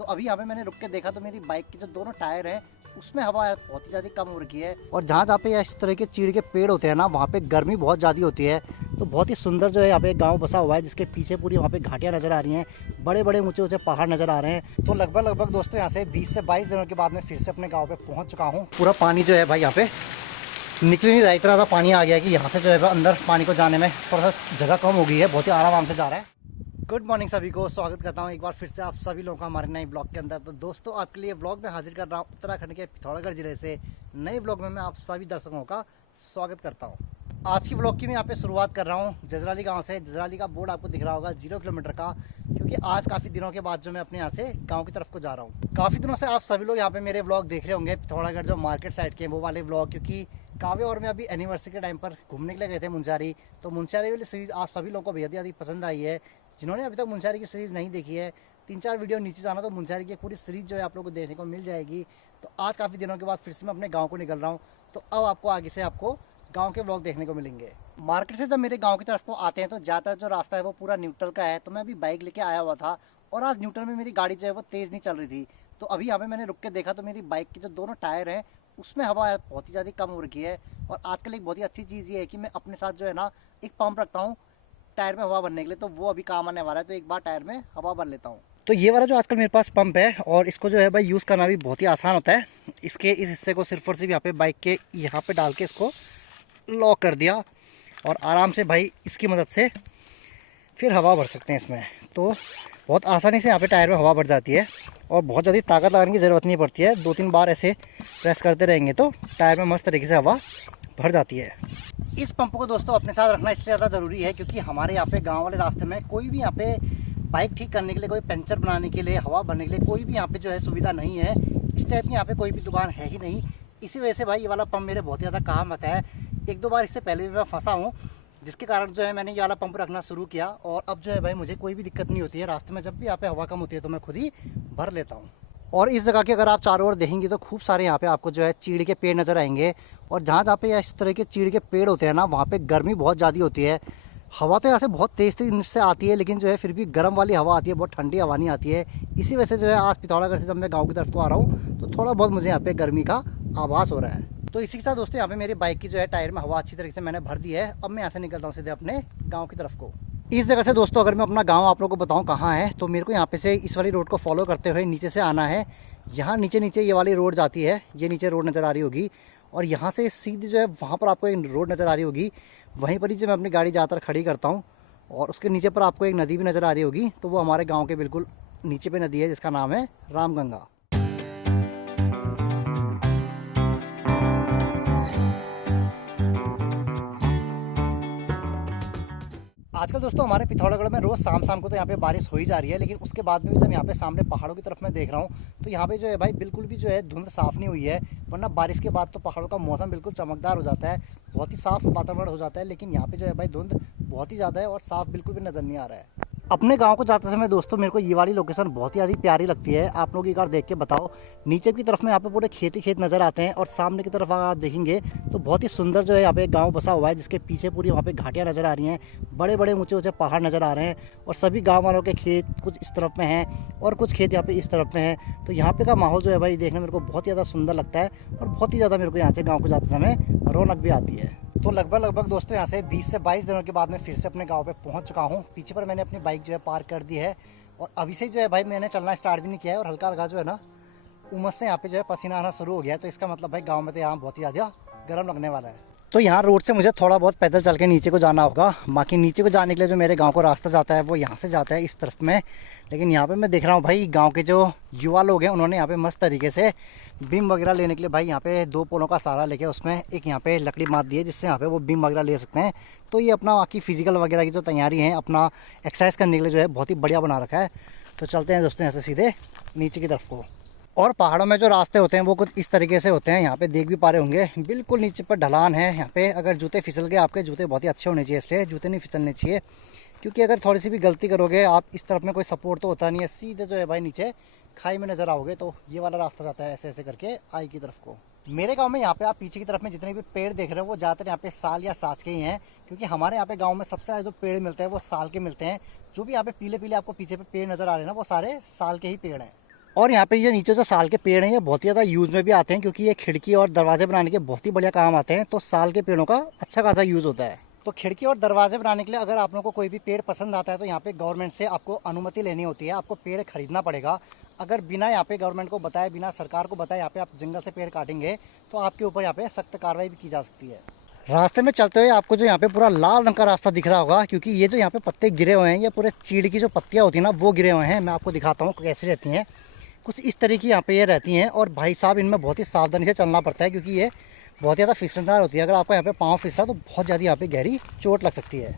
तो अभी यहाँ पे मैंने रुक के देखा तो मेरी बाइक के जो दोनों टायर हैं उसमें हवा बहुत ही ज़्यादा कम हो रखी है। और जहाँ जहाँ पे इस तरह के चीड़ के पेड़ होते हैं ना, वहाँ पे गर्मी बहुत ज़्यादा होती है। तो बहुत ही सुंदर जो है यहाँ पे गांव बसा हुआ है, जिसके पीछे पूरी वहाँ पे घाटियाँ नज़र आ रही हैं, बड़े बड़े ऊंचे ऊंचे पहाड़ नज़र आ रहे हैं। तो लगभग दोस्तों यहाँ से 20 से 22 दिनों के बाद मैं फिर से अपने गाँव पे पहुँच चुका हूँ। पूरा पानी जो है भाई यहाँ पे निकल नहीं रहा, इतना ज़्यादा पानी आ गया है कि यहाँ से जो है अंदर पानी को जाने में थोड़ा सा जगह कम हो गई है, बहुत ही आराम से जा रहा है। गुड मॉर्निंग सभी को, स्वागत करता हूँ एक बार फिर से आप सभी लोगों का हमारे नए ब्लॉग के अंदर। तो दोस्तों आपके लिए ब्लॉग में हाजिर कर रहा हूँ उत्तराखंड के पिथौरागढ़ जिले से। नए ब्लॉग में मैं आप सभी दर्शकों का स्वागत करता हूँ। आज की ब्लॉग की मैं यहाँ पे शुरुआत कर रहा हूँ जजराली गांव से। जजराली का बोर्ड आपको दिख रहा होगा 0 किलोमीटर का, क्योंकि आज काफ़ी दिनों के बाद जो मैं अपने यहाँ से गाँव की तरफ को जा रहा हूँ। काफ़ी दिनों से आप सभी लोग यहाँ पे मेरे ब्लॉग देख रहे होंगे पिथौरागढ़ जो मार्केट साइड के वो वाले ब्लॉग, क्योंकि काव्य और मैं अभी एनिवर्सरी के टाइम पर घूमने के लिए गए थे मुंशियारी। तो मुंशियारी वाली सीरीज़ आप सभी लोगों को बेहद ज़्यादा पसंद आई है। जिन्होंने अभी तक मुंशियारी की सीरीज़ नहीं देखी है, 3-4 वीडियो नीचे जाना तो मुंशियारी की पूरी सीरीज़ जो है आप लोगों को देखने को मिल जाएगी। तो आज काफ़ी दिनों के बाद फिर से मैं अपने गांव को निकल रहा हूं, तो अब आपको आगे से आपको गांव के व्लॉग देखने को मिलेंगे। मार्केट से जब मेरे गांव की तरफ को आते हैं तो ज़्यादातर जो रास्ता है वो पूरा न्यूट्रल का है। तो मैं अभी बाइक लेके आया हुआ था और आज न्यूट्रल में मेरी गाड़ी जो है वो तेज़ नहीं चल रही थी। तो अभी यहाँ पे मैंने रुक के देखा तो मेरी बाइक के जो दोनों टायर हैं उसमें हवा बहुत ही ज़्यादा कम हो रखी है। और आजकल एक बहुत ही अच्छी चीज़ ये है कि मैं अपने साथ जो है ना एक पंप रखता हूँ टायर में हवा भरने के लिए, तो वो अभी काम आने वाला है। तो एक बार टायर में हवा भर लेता हूँ। तो ये वाला जो आजकल मेरे पास पंप है और इसको जो है भाई यूज़ करना भी बहुत ही आसान होता है। इसके इस हिस्से को सिर्फ और सिर्फ यहाँ पे बाइक के यहाँ पे डाल के इसको लॉक कर दिया और आराम से भाई इसकी मदद से फिर हवा भर सकते हैं इसमें। तो बहुत आसानी से यहाँ पे टायर में हवा भर जाती है और बहुत ज़्यादा ताकत लगाने की ज़रूरत नहीं पड़ती है। 2-3 बार ऐसे प्रेस करते रहेंगे तो टायर में मस्त तरीके से हवा भर जाती है। इस पंप को दोस्तों अपने साथ रखना इसलिए ज़्यादा ज़रूरी है क्योंकि हमारे यहाँ पे गांव वाले रास्ते में कोई भी यहाँ पे बाइक ठीक करने के लिए, कोई पंचर बनाने के लिए, हवा भरने के लिए कोई भी यहाँ पे जो है सुविधा नहीं है। इस टाइप की यहाँ पे कोई भी दुकान है ही नहीं। इसी वजह से भाई ये वाला पंप मेरे बहुत ही ज़्यादा काम आता है। 1-2 बार इससे पहले भी मैं फंसा हूँ, जिसके कारण जो है मैंने ये वाला पंप रखना शुरू किया और अब जो है भाई मुझे कोई भी दिक्कत नहीं होती है। रास्ते में जब भी यहाँ पे हवा कम होती है तो मैं खुद ही भर लेता हूँ। और इस जगह के अगर आप चारों ओर देखेंगे तो खूब सारे यहाँ पे आपको जो है चीड़ के पेड़ नज़र आएंगे। और जहाँ जहाँ पे इस तरह के चीड़ के पेड़ होते हैं ना, वहाँ पे गर्मी बहुत ज़्यादा होती है। हवा तो यहाँ से बहुत तेज़ से आती है, लेकिन जो है फिर भी गर्म वाली हवा आती है, बहुत ठंडी हवा नहीं आती है। इसी वजह से जो है आज पिथौरागढ़ से जब मैं गाँव की तरफ को आ रहा हूँ तो थोड़ा बहुत मुझे यहाँ पे गर्मी का आभास हो रहा है। तो इसी के साथ दोस्तों यहाँ पे मेरी बाइक की जो है टायर में हवा अच्छी तरीके से मैंने भर दी है। अब मैं यहाँ से निकलता हूँ सीधे अपने गाँव की तरफ को। इस जगह से दोस्तों अगर मैं अपना गांव आप लोगों को बताऊं कहाँ है, तो मेरे को यहाँ पे से इस वाली रोड को फॉलो करते हुए नीचे से आना है। यहाँ नीचे ये वाली रोड जाती है, ये नीचे रोड नज़र आ रही होगी और यहाँ से सीधी जो है वहाँ पर आपको एक रोड नज़र आ रही होगी। वहीं पर ही जो मैं अपनी गाड़ी ज़्यादातर खड़ी करता हूँ और उसके नीचे पर आपको एक नदी भी नज़र आ रही होगी। तो वो हमारे गाँव के बिल्कुल नीचे पर नदी है जिसका नाम है रामगंगा। आजकल दोस्तों हमारे पिथौरागढ़ में रोज़ शाम को तो यहाँ पे बारिश हो ही जा रही है, लेकिन उसके बाद में भी जब यहाँ पे सामने पहाड़ों की तरफ मैं देख रहा हूँ तो यहाँ पे जो है भाई बिल्कुल भी जो है धुंध साफ़ नहीं हुई है। वरना बारिश के बाद तो पहाड़ों का मौसम बिल्कुल चमकदार हो जाता है, बहुत ही साफ़ वातावरण हो जाता है। लेकिन यहाँ पे जो है भाई धुंध बहुत ही ज़्यादा है और साफ़ बिल्कुल भी नज़र नहीं आ रहा है। अपने गांव को जाते समय दोस्तों मेरे को ये वाली लोकेशन बहुत ही ज़्यादा प्यारी लगती है। आप लोग एक बार देख के बताओ। नीचे की तरफ में यहाँ पे पूरे खेत ही खेत नज़र आते हैं और सामने की तरफ अगर आप देखेंगे तो बहुत ही सुंदर जो है यहाँ पे गांव बसा हुआ है, जिसके पीछे पूरी वहाँ पे घाटियाँ नज़र आ रही हैं, बड़े बड़े ऊंचे ऊंचे पहाड़ नज़र आ रहे हैं और सभी गाँव वालों के खेत कुछ इस तरफ में हैं और कुछ खेत यहाँ पे इस तरफ में हैं। तो यहाँ पे का माहौल जो है भाई देखने मेरे को बहुत ही ज़्यादा सुंदर लगता है और बहुत ही ज़्यादा मेरे को यहाँ से गाँव को जाते समय रौनक भी आती है। तो लगभग दोस्तों यहाँ से 20 से 22 दिनों के बाद मैं फिर से अपने गांव पे पहुंच चुका हूँ। पीछे पर मैंने अपनी बाइक जो है पार्क कर दी है और अभी से जो है भाई मैंने चलना स्टार्ट भी नहीं किया है और हल्का हल्का जो है ना उमस से यहाँ पे जो है पसीना आना शुरू हो गया है। तो इसका मतलब भाई गाँव में तो यहाँ बहुत ही ज़्यादा गर्म लगने वाला है। तो यहाँ रोड से मुझे थोड़ा बहुत पैदल चल के नीचे को जाना होगा। बाकी नीचे को जाने के लिए जो मेरे गांव को रास्ता जाता है वो यहाँ से जाता है इस तरफ में। लेकिन यहाँ पे मैं देख रहा हूँ भाई गांव के जो युवा लोग हैं उन्होंने यहाँ पे मस्त तरीके से बीम वगैरह लेने के लिए भाई यहाँ पे 2 पोलों का सहारा लेके उसमें एक यहाँ पे लकड़ी बांध दी है, जिससे यहाँ पे वो बीम वगैरह ले सकते हैं। तो ये अपना बाकी फिजिकल वगैरह की जो तैयारी है अपना एक्सरसाइज करने के लिए जो है बहुत ही बढ़िया बना रखा है। तो चलते हैं दोस्तों यहाँ से सीधे नीचे की तरफ को। और पहाड़ों में जो रास्ते होते हैं वो कुछ इस तरीके से होते हैं। यहाँ पे देख भी पा रहे होंगे बिल्कुल नीचे पर ढलान है। यहाँ पे अगर जूते फिसल गए, आपके जूते बहुत ही अच्छे होने चाहिए, इसलिए जूते नहीं फिसलने चाहिए, क्योंकि अगर थोड़ी सी भी गलती करोगे आप, इस तरफ में कोई सपोर्ट तो होता नहीं है, सीधे जो है भाई नीचे खाई में नजर आओगे। तो ये वाला रास्ता जाता है ऐसे ऐसे करके आई की तरफ को। मेरे गांव में यहाँ पे आप पीछे की तरफ में जितने भी पेड़ देख रहे हो वो ज़्यादातर यहाँ पे साल या साच के ही हैं, क्योंकि हमारे यहाँ पे गांव में सबसे ज़्यादा जो पेड़ मिलते हैं वो साल के मिलते हैं। जो भी यहाँ पे पीले पीले आपको पीछे पे पेड़ नज़र आ रहे हैं ना वो सारे साल के ही पेड़ हैं। और यहाँ पे ये नीचे जो साल के पेड़ हैं ये बहुत ही ज़्यादा यूज़ में भी आते हैं, क्योंकि ये खिड़की और दरवाजे बनाने के बहुत ही बढ़िया काम आते हैं। तो साल के पेड़ों का अच्छा खासा यूज़ होता है। तो खिड़की और दरवाजे बनाने के लिए अगर आप लोगों को कोई भी पेड़ पसंद आता है तो यहाँ पे गवर्नमेंट से आपको अनुमति लेनी होती है, आपको पेड़ खरीदना पड़ेगा। अगर बिना यहाँ पे गवर्नमेंट को बताए, बिना सरकार को बताए यहाँ पे आप जंगल से पेड़ काटेंगे तो आपके ऊपर यहाँ पे सख्त कार्रवाई भी की जा सकती है। रास्ते में चलते हुए आपको जो यहाँ पे पूरा लाल रंग का रास्ता दिख रहा होगा, क्योंकि ये जो यहाँ पे पत्ते गिरे हुए हैं ये पूरे चीड़ की जो पत्तियाँ होती है ना वो गिरे हुए हैं। मैं आपको दिखाता हूँ कैसी रहती हैं। कुछ इस तरीके यहाँ पे ये रहती हैं और भाई साहब इनमें बहुत ही सावधानी से चलना पड़ता है, क्योंकि ये बहुत ज़्यादा फिसलनदार होती है। अगर आपका यहाँ पे पाँव फिसला तो बहुत ज़्यादा यहाँ पे गहरी चोट लग सकती है।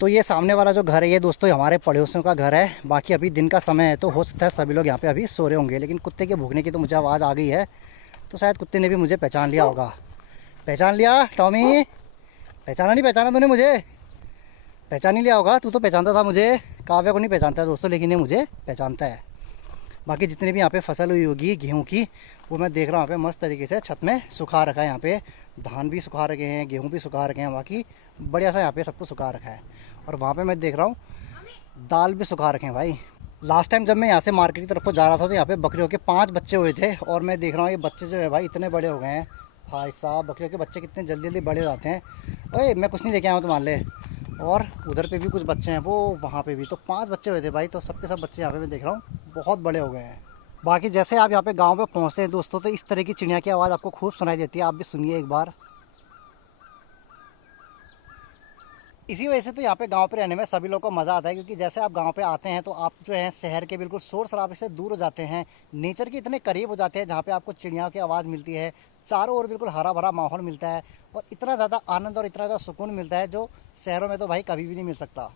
तो ये सामने वाला जो घर है ये दोस्तों हमारे पड़ोसियों का घर है। बाकी अभी दिन का समय है तो हो सकता है सभी लोग यहाँ पे अभी सो रहे होंगे, लेकिन कुत्ते के भूखने की तो मुझे आवाज़ आ गई है, तो शायद कुत्ते ने भी मुझे पहचान लिया होगा। पहचान लिया टॉमी? पहचाना नहीं पहचाना तूने मुझे? पहचान ही लिया होगा, तू तो पहचानता था मुझे। काव्या को नहीं पहचानता है दोस्तों, लेकिन ये मुझे पहचानता है। बाकी जितनी भी यहाँ पे फसल हुई होगी गेहूं की वो मैं देख रहा हूँ यहाँ पे मस्त तरीके से छत में सुखा रखा है। यहाँ पे धान भी सुखा रखे हैं, गेहूं भी सुखा रखे हैं, बाकी बढ़िया सा यहाँ पे सब कुछ सुखा रखा है। और वहाँ पे मैं देख रहा हूँ दाल भी सुखा रखे हैं भाई। लास्ट टाइम जब मैं यहाँ से मार्केट की तरफ को जा रहा था तो यहाँ पे बकरियों के 5 बच्चे हुए थे, और मैं देख रहा हूँ ये बच्चे जो है भाई इतने बड़े हो गए हैं। भाई साहब बकरियों के बच्चे कितने जल्दी जल्दी बड़े हो जाते हैं। अरे मैं कुछ नहीं लेके आया हूँ तुम्हारे लिए। और उधर पे भी कुछ बच्चे हैं, वो वहाँ पे भी तो 5 बच्चे हुए थे भाई। तो सबके सब बच्चे यहाँ पे मैं देख रहा हूँ बहुत बड़े हो गए हैं। बाकी जैसे आप यहाँ पे गांव पे पहुँचते हैं दोस्तों तो इस तरह की चिड़िया की आवाज़ आपको खूब सुनाई देती है। आप भी सुनिए एक बार। इसी वजह से तो यहाँ पे गांव पे रहने में सभी लोगों को मज़ा आता है, क्योंकि जैसे आप गांव पे आते हैं तो आप जो है शहर के बिल्कुल शोर शराबे से दूर हो जाते हैं, नेचर के इतने करीब हो जाते हैं जहाँ पे आपको चिड़ियाओं की आवाज़ मिलती है, चारों ओर बिल्कुल हरा भरा माहौल मिलता है और इतना ज़्यादा आनंद और इतना ज़्यादा सुकून मिलता है जो शहरों में तो भाई कभी भी नहीं मिल सकता।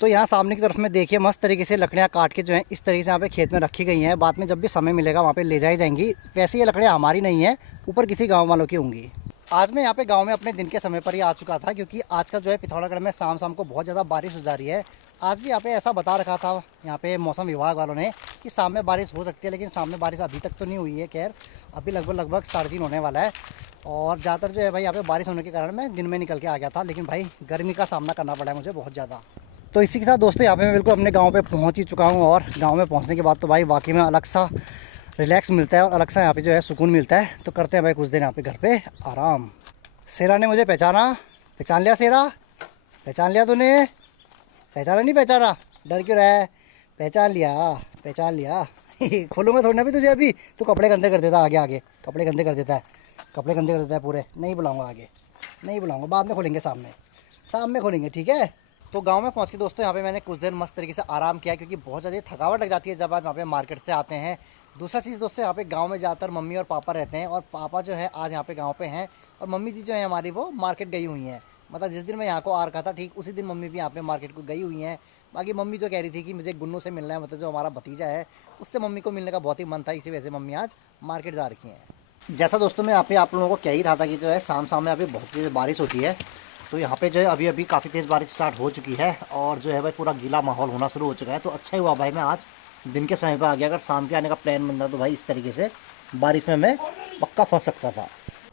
तो यहाँ सामने की तरफ में देखिए मस्त तरीके से लकड़ियाँ काट के जो है इस तरीके से यहाँ पे खेत में रखी गई हैं। बाद में जब भी समय मिलेगा वहाँ पे ले जाई जाएंगी। वैसे ये लकड़ियाँ हमारी नहीं है, ऊपर किसी गाँव वालों की होंगी। आज मैं यहाँ पे गांव में अपने दिन के समय पर ही आ चुका था, क्योंकि आज का जो है पिथौरागढ़ में शाम शाम को बहुत ज़्यादा बारिश हो जा रही है। आज भी यहाँ पे ऐसा बता रखा था यहाँ पे मौसम विभाग वालों ने कि शाम में बारिश हो सकती है, लेकिन शाम में बारिश अभी तक तो नहीं हुई है। खैर अभी लगभग 3:30 होने वाला है, और ज़्यादातर जो है भाई यहाँ पे बारिश होने के कारण मैं दिन में निकल के आ गया था, लेकिन भाई गर्मी का सामना करना पड़ा है मुझे बहुत ज़्यादा। तो इसी के साथ दोस्तों यहाँ पे मैं बिल्कुल अपने गाँव पे पहुँच ही चुका हूँ, और गाँव में पहुँचने के बाद तो भाई वाकई में अलग सा रिलैक्स मिलता है और अलग सा यहाँ पे जो है सुकून मिलता है। तो करते हैं भाई कुछ दिन यहाँ पे घर पे आराम। शेरा ने मुझे पहचाना? पहचान लिया शेरा? पहचान लिया तूने? पहचाना नहीं पहचाना? डर क्यों रहा है? पहचान लिया, पहचान लिया। खोलूंगा थोड़ी ना भी तुझे अभी, तू कपड़े गंदे कर देता है। आगे आगे कपड़े गंदे कर देता है, कपड़े गंदे कर देता है पूरे। नहीं बुलाऊंगा आगे, नहीं बुलाऊंगा, बाद में खोलेंगे, सामने खोलेंगे, ठीक है। तो गांव में पहुंच के दोस्तों यहाँ पे मैंने कुछ देर मस्त तरीके से आराम किया, क्योंकि बहुत ज़्यादा थकावट लग जाती है जब आप यहाँ पे मार्केट से आते हैं। दूसरा चीज़ दोस्तों यहाँ पे गांव में ज़्यादातर मम्मी और पापा रहते हैं, और पापा जो है आज यहाँ पे गांव पे हैं, और मम्मी जी जो है हमारी वो मार्केट गई हुई हैं। मतलब जिस दिन मैं यहाँ को आ रखा था ठीक उसी दिन मम्मी भी यहाँ पे मार्केट को गई हुई हैं। बाकी मम्मी जो कह रही थी कि मुझे गुन्नू से मिलना है, मतलब जो हमारा भतीजा है उससे मम्मी को मिलने का बहुत ही मन था, इसी वजह से मम्मी आज मार्केट जा रखी हैं। जैसा दोस्तों मैं यहाँ पे आप लोगों को कह ही रहा था कि जो है शाम शाम में यहाँ पे बहुत तेज़ बारिश होती है। तो यहाँ पे जो है अभी अभी काफ़ी तेज़ बारिश स्टार्ट हो चुकी है, और जो है भाई पूरा गीला माहौल होना शुरू हो चुका है। तो अच्छा ही हुआ भाई मैं आज दिन के समय पर आ गया। अगर शाम के आने का प्लान बनता तो भाई इस तरीके से बारिश में मैं पक्का फंस सकता था।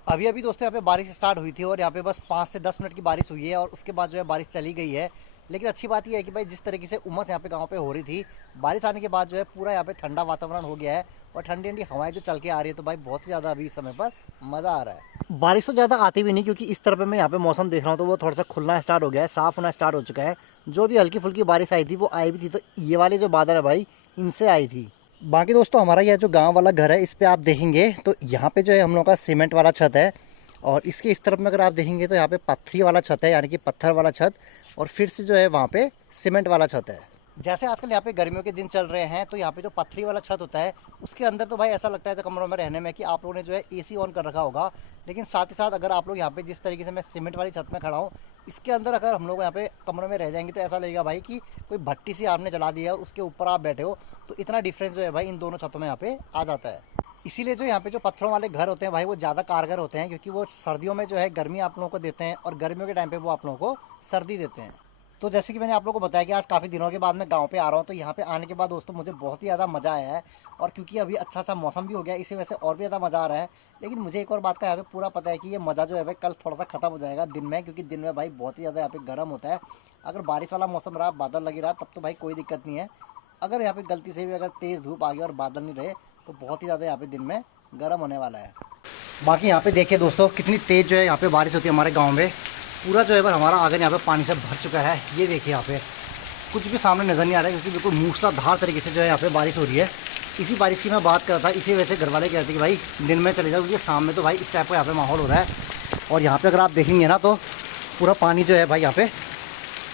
अभी अभी दोस्तों यहाँ पे बारिश स्टार्ट हुई थी, और यहाँ पे बस 5 से 10 मिनट की बारिश हुई है, और उसके बाद जो है बारिश चली गई है। लेकिन अच्छी बात यह है कि भाई जिस तरीके से उमस यहाँ पे गांव पे हो रही थी, बारिश आने के बाद जो है पूरा यहाँ पे ठंडा वातावरण हो गया है, और ठंडी ठंडी हवाएं जो चल के आ रही है, तो भाई बहुत ही ज़्यादा अभी इस समय पर मज़ा आ रहा है। बारिश तो ज़्यादा आती भी नहीं, क्योंकि इस तरफ मैं यहाँ पे मौसम देख रहा हूँ तो वो थोड़ा सा खुलना स्टार्ट हो गया है, साफ़ होना स्टार्ट हो चुका है। जो भी हल्की फुल्की बारिश आई थी वो आई भी थी, तो ये वाले जो बादल है भाई इनसे आई थी। बाकी दोस्तों हमारा यह जो गाँव वाला घर है इस पर आप देखेंगे तो यहाँ पे जो है हम लोग का सीमेंट वाला छत है, और इसके इस तरफ में अगर आप देखेंगे तो यहाँ पे पत्थरी वाला छत है, यानी कि पत्थर वाला छत, और फिर से जो है वहाँ पे सीमेंट वाला छत है। जैसे आजकल यहाँ पे गर्मियों के दिन चल रहे हैं तो यहाँ पे जो पत्थरी वाला छत होता है उसके अंदर तो भाई ऐसा लगता है कमरों में रहने में कि आप लोगों ने जो है एसी ऑन कर रखा होगा। लेकिन साथ ही साथ अगर आप लोग यहाँ पे जिस तरीके से मैं सीमेंट वाली छत में खड़ा हूँ, इसके अंदर अगर हम लोग यहाँ पे कमरों में रह जाएंगे तो ऐसा लगेगा भाई कि कोई भट्टी सी आपने जला दी है और उसके ऊपर आप बैठे हो। तो इतना डिफरेंस जो है भाई इन दोनों छतों में यहाँ पे आ जाता है। इसीलिए जो यहाँ पे जो पत्थरों वाले घर होते हैं भाई वो ज़्यादा कारगर होते हैं, क्योंकि वो सर्दियों में जो है गर्मी आप लोगों को देते हैं, और गर्मियों के टाइम पे वो आप लोगों को सर्दी देते हैं। तो जैसे कि मैंने आप लोगों को बताया कि आज काफ़ी दिनों के बाद मैं गांव पे आ रहा हूँ, तो यहाँ पे आने के बाद दोस्तों मुझे बहुत ही ज़्यादा मज़ा आया है, और क्योंकि अभी अच्छा सा मौसम भी हो गया इसी वजह से और भी ज़्यादा मज़ा आ रहा है। लेकिन मुझे एक और बात का यहाँ पे पूरा पता है कि ये मज़ा जो है भाई कल थोड़ा सा ख़त्म हो जाएगा दिन में, क्योंकि दिन में भाई बहुत ही ज़्यादा यहाँ पे गर्म होता है। अगर बारिश वाला मौसम रहा, बादल लगी रहा, तब तो भाई कोई दिक्कत नहीं है, अगर यहाँ पे गलती से भी अगर तेज़ धूप आ गई और बादल नहीं रहे तो बहुत ही ज़्यादा यहाँ पे दिन में गर्म होने वाला है। बाकी यहाँ पे देखिए दोस्तों कितनी तेज़ जो है यहाँ पे बारिश होती है हमारे गाँव में। पूरा जो है पर हमारा आंगन यहाँ पे पानी से भर चुका है। ये देखिए यहाँ पे कुछ भी सामने नज़र नहीं आ रहा है क्योंकि बिल्कुल मूसलाधार तरीके से जो है यहाँ पे बारिश हो रही है। इसी बारिश की मैं बात कर रहा था, इसी वजह से घर वाले कहते हैं कि भाई दिन में चले जाओ क्योंकि सामने तो भाई इस टाइप का यहाँ पे माहौल हो रहा है। और यहाँ पे अगर आप देखेंगे ना तो पूरा पानी जो है भाई यहाँ पे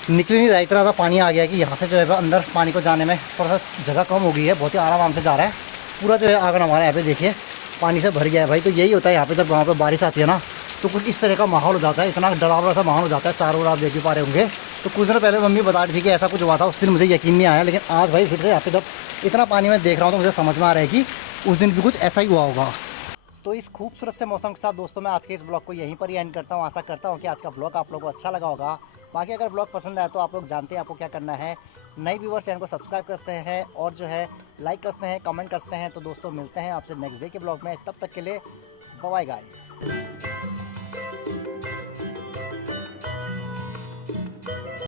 निकल नहीं रहा, इतना ज़्यादा पानी आ गया है कि यहाँ से जो है अंदर पानी को जाने में थोड़ा सा जगह कम हो गई है। बहुत ही आराम से जा रहा है। पूरा जो है आंगन हमारा यहाँ पे देखिए पानी से भर गया है भाई। तो यही होता है यहाँ पे जब वहाँ पे बारिश आती है ना तो कुछ इस तरह का माहौल हो जाता है, इतना डरावना सा माहौल हो जाता है। चारों ओर आप देख ही पा रहे होंगे। तो कुछ दिन पहले मम्मी बता रही थी कि ऐसा कुछ हुआ था, उस दिन मुझे यकीन नहीं आया, लेकिन आज भाई फिर से यहाँ पे जब इतना पानी मैं देख रहा हूँ तो मुझे समझ में आ रहा है कि उस दिन भी कुछ ऐसा ही हुआ होगा। तो इस खूबसूरत से मौसम के साथ दोस्तों मैं आज के इस ब्लॉग को यहीं पर ही एंड करता हूँ। आशा करता हूँ कि आज का ब्लॉग आप लोगों को अच्छा लगा होगा। बाकी अगर ब्लॉग पसंद आया तो आप लोग जानते हैं आपको क्या करना है। नए व्यूवर्स चैनल को सब्सक्राइब करते हैं और जो है लाइक करते हैं, कमेंट करते हैं। तो दोस्तों मिलते हैं आपसे नेक्स्ट डे के ब्लॉग में। तब तक के लिए बाय बाय गाइस।